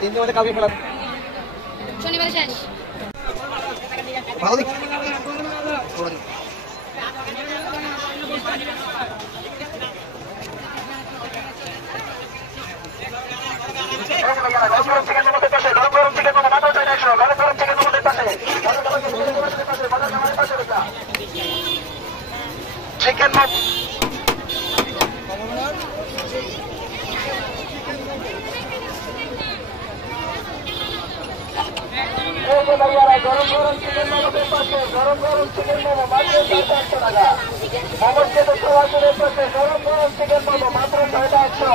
তিন দিন কালকে খেলা শনিবারে শেষ। ভালো দিক চিকেন গরম গরম চিকেন মোমোদের পাশে গরম গরম চিকেন মোমো মাত্র 800 টাকা। মোমোদের পাশে গরম গরম চিকেন মোমো মাত্র 850।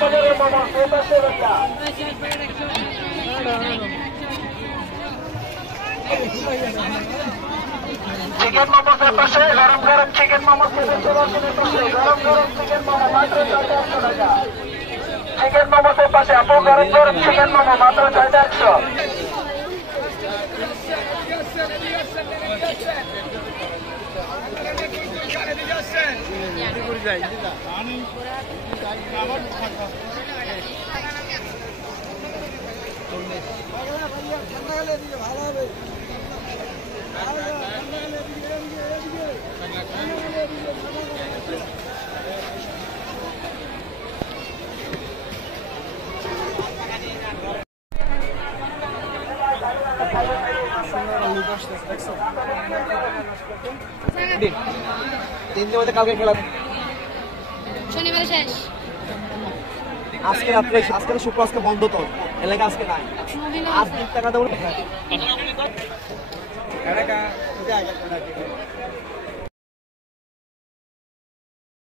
বাজারের মোমো সেই পাশে রইয়া চিকেন মোমোদের পাশে গরম গরম চিকেন মোমো পাশে গরম গরম চিকেন মোমো মাত্র 850 টাকা। চিকেন মোমোদের পাশে আপু গরম গরম চিকেন মোমো মাত্র 850। ভালো হবে তিন দিন কালকে খেলা শনিবারে শেষ। আজকে রাত্রে আজকে শুক্র আজকে বন্ধ তো এলাকা আজকে নাই আজ দিন টাকা দেবো